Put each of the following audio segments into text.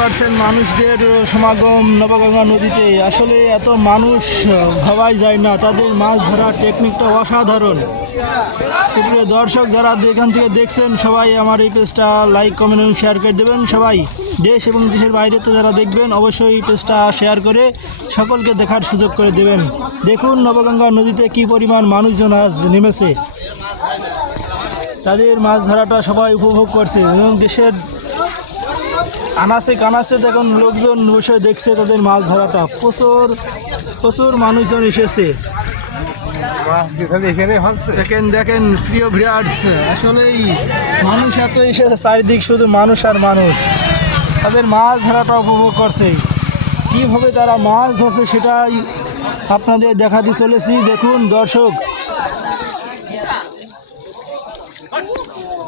পারছেন মানুষদের সমাগম নবগঙ্গা নদীতে। আসলে এত মানুষ ভাবাই যায় না, তাদের মাছ ধরার টেকনিকটা অসাধারণ। প্রিয় দর্শক যারা এখান থেকে দেখছেন সবাই আমার এই পেজটা লাইক কমেন্ট এবং শেয়ার করে দেবেন। সবাই দেশ এবং দেশের বাইরেতে যারা দেখবেন অবশ্যই এই পেজটা শেয়ার করে সকলকে দেখার সুযোগ করে দেবেন। দেখুন নবগঙ্গা নদীতে কি পরিমাণ মানুষজন আজ নেমেছে, তাদের মাছ ধরাটা সবাই উপভোগ করছে এবং দেশের আনাচে কানাচে দেখুন লোকজন বসে দেখছে তাদের মাছ ধরাটা। প্রচুর প্রচুর মানুষজন এসেছে। দেখেন দেখেন প্রিয় ভিউয়ার্স, আসলেই মানুষ এত এসেছে, চারিদিক শুধু মানুষ আর মানুষ, তাদের মাছ ধরাটা উপভোগ করছে। কীভাবে তারা মাছ ধরছে সেটাই আপনাদের দেখাতে চলেছি। দেখুন দর্শক,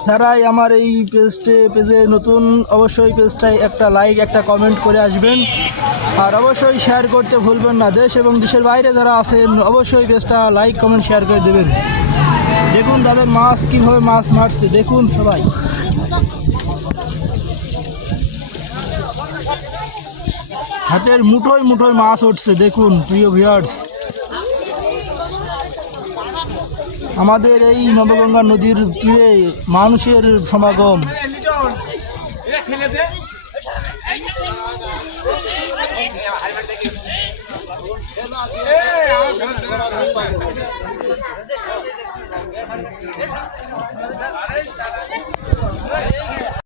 যারাই আমার এই পেজে নতুন অবশ্যই পেজটায় একটা লাইক একটা কমেন্ট করে আসবেন, আর অবশ্যই শেয়ার করতে ভুলবেন না। দেশ এবং দেশের বাইরে যারা আছেন অবশ্যই পেজটা লাইক কমেন্ট শেয়ার করে দেবেন। দেখুন তাদের মাছ কীভাবে মাছ মারছে, দেখুন সবাই। হাতের মুঠোয় মুঠোয় মাছ উঠছে। দেখুন প্রিয় ভিউয়ার্স, আমাদের এই নবগঙ্গা নদীর তীরে মানুষের সমাগম।